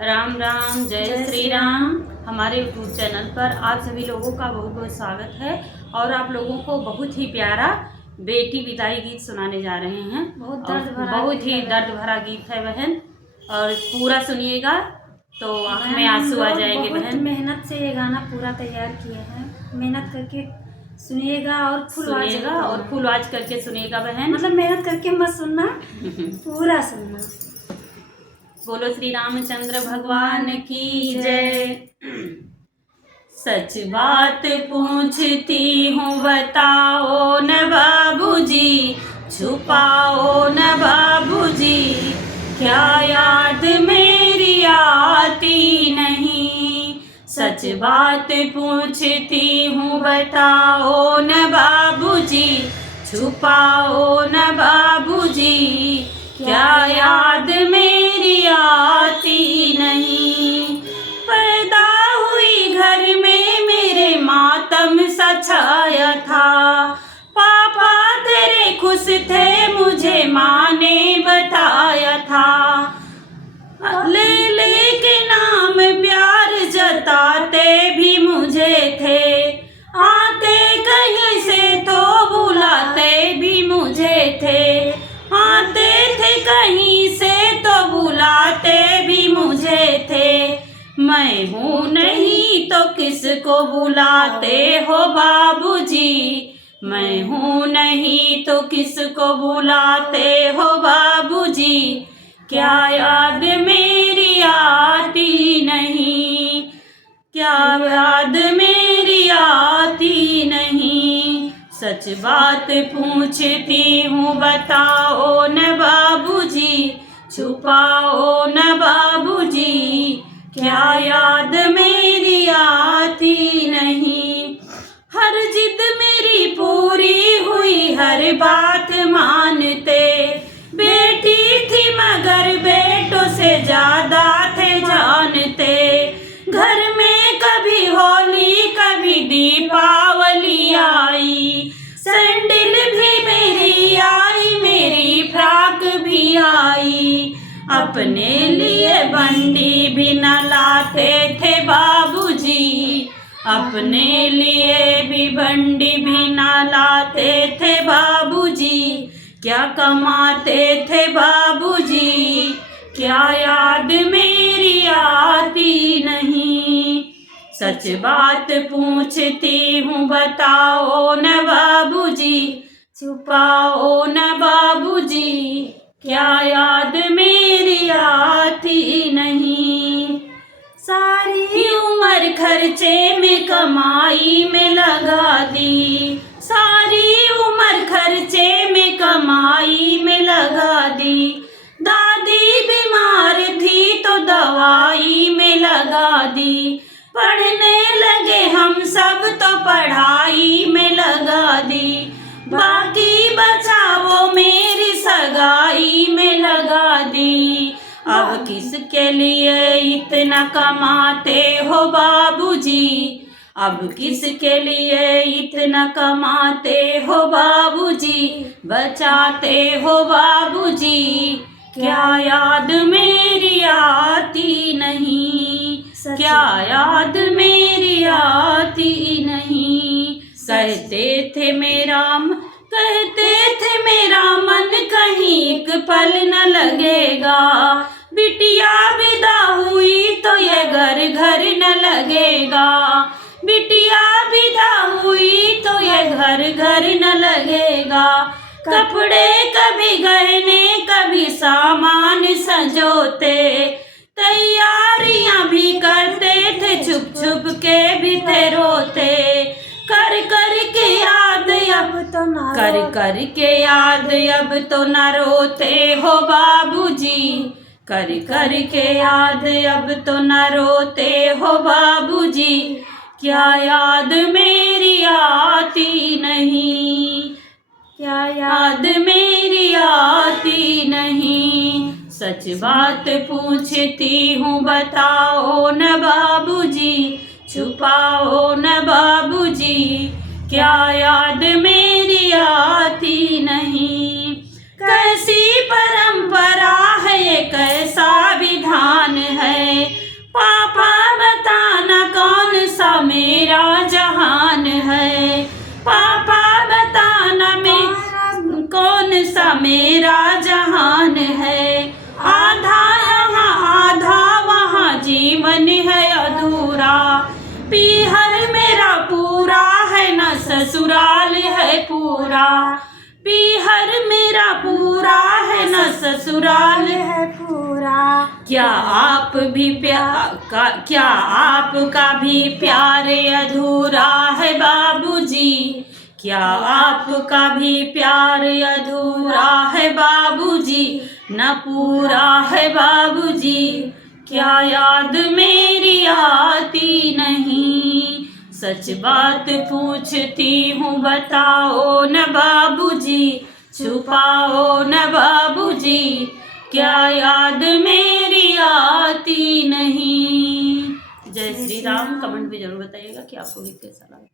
राम राम, जय श्री राम। हमारे YouTube channel पर आप सभी लोगों का बहुत बहुत स्वागत है और आप लोगों को बहुत ही प्यारा बेटी विदाई गीत सुनाने जा रहे हैं। बहुत ही दर्द भरा गीत है बहन, और पूरा सुनिएगा तो आँख में आंसू आ जाएंगे बहन। मेहनत से ये गाना पूरा तैयार किए हैं, मेहनत करके सुनिएगा और फुल आवाज करके सुनिएगा बहन। मतलब मेहनत करके मत सुनना, पूरा सुनना। बोलो श्री रामचंद्र भगवान की जय। सच बात पूछती हूँ बताओ न बाबूजी, छुपाओ न बाबूजी, क्या याद मेरी आती नहीं। सच बात पूछती हूँ बताओ न बाबूजी, छुपाओ न बाबूजी, क्या याद मेरी आती नहीं। पैदा हुई घर में मेरे मातम सा छाया था, पापा तेरे खुश थे मुझे माँ ने बताया था। ले के नाम प्यार जताते भी मुझे थे, आते कहीं से तो बुलाते भी मुझे थे, आते थे कहीं से तो बुलाते भी मुझे थे। मैं हूँ नहीं तो किसको बुलाते हो बाबूजी, मैं हूँ नहीं तो किसको बुलाते हो बाबूजी, क्या याद मेरी आती नहीं, क्या याद मेरी आती नहीं। सच बात पूछती हूँ बताओ न बाबूजी, छुपाओ न बाबूजी, क्या याद मेरी आती नहीं। हर जिद मेरी पूरी हुई, हर बात मानते, बेटी थी मगर बेटों से ज्यादा थे जानते। घर में कभी होली कभी दीपावली आई, सैंडल भी मेरी आई, मेरी फ्रॉक भी आई। अपने लिए बंडी भी न लाते थे बाबूजी, अपने लिए भी बंडी भी न लाते थे बाबूजी, क्या कमाते थे बाबूजी, क्या याद मेरी आती नहीं। सच बात पूछती हूँ बताओ न बाबूजी, छुपाओ न बाबूजी, क्या याद मेरी आती नहीं। सारी उम्र खर्चे में कमाई में लगा दी, सारी उम्र खर्चे में कमाई में लगा दी। दादी बीमार थी तो दवाई में लगा दी, पढ़ने लगे हम सब तो पढ़ाई में लगा दी। बाकी बचा वो मेरी सगाई में लगा दी। अब किसके लिए इतना कमाते हो बाबूजी, अब किसके लिए इतना कमाते हो बाबूजी, बचाते हो बाबूजी, क्या याद मेरी आती नहीं, क्या याद मेरी आती नहीं। कहते थे मेरा मन कहीं एक पल न लगेगा, बिटिया विदा हुई तो ये घर घर न लगेगा, बिटिया विदा हुई तो ये घर घर न लगेगा। कपड़े कभी गहने कभी सामान संजोते, तैयारियां भी करते थे छुप छुप के भी थे रोते। कर कर के याद अब तो न रोते हो बाबूजी, कर कर के याद अब तो न रोते हो बाबूजी, क्या याद मेरी आती नहीं, क्या याद मेरी आती नहीं। सच बात पूछती हूँ बताओ न बाबूजी, छुपाओ न बाबूजी, क्या याद मेरी आती नहीं। कैसी परंपरा है ये, कैसा विधान है, अधूरा। पीहर मेरा पूरा है न ससुराल है पूरा। क्या आपका भी प्यार अधूरा है बाबूजी, क्या आपका भी प्यार अधूरा है बाबूजी, न पूरा है बाबूजी। क्या याद मेरी आती नहीं, सच बात पूछती हूँ बताओ न बाबूजी, छुपाओ न बाबूजी। क्या याद मेरी आती नहीं। जय श्री राम। कमेंट में जरूर बताइएगा कि आपको भी कैसा लगा।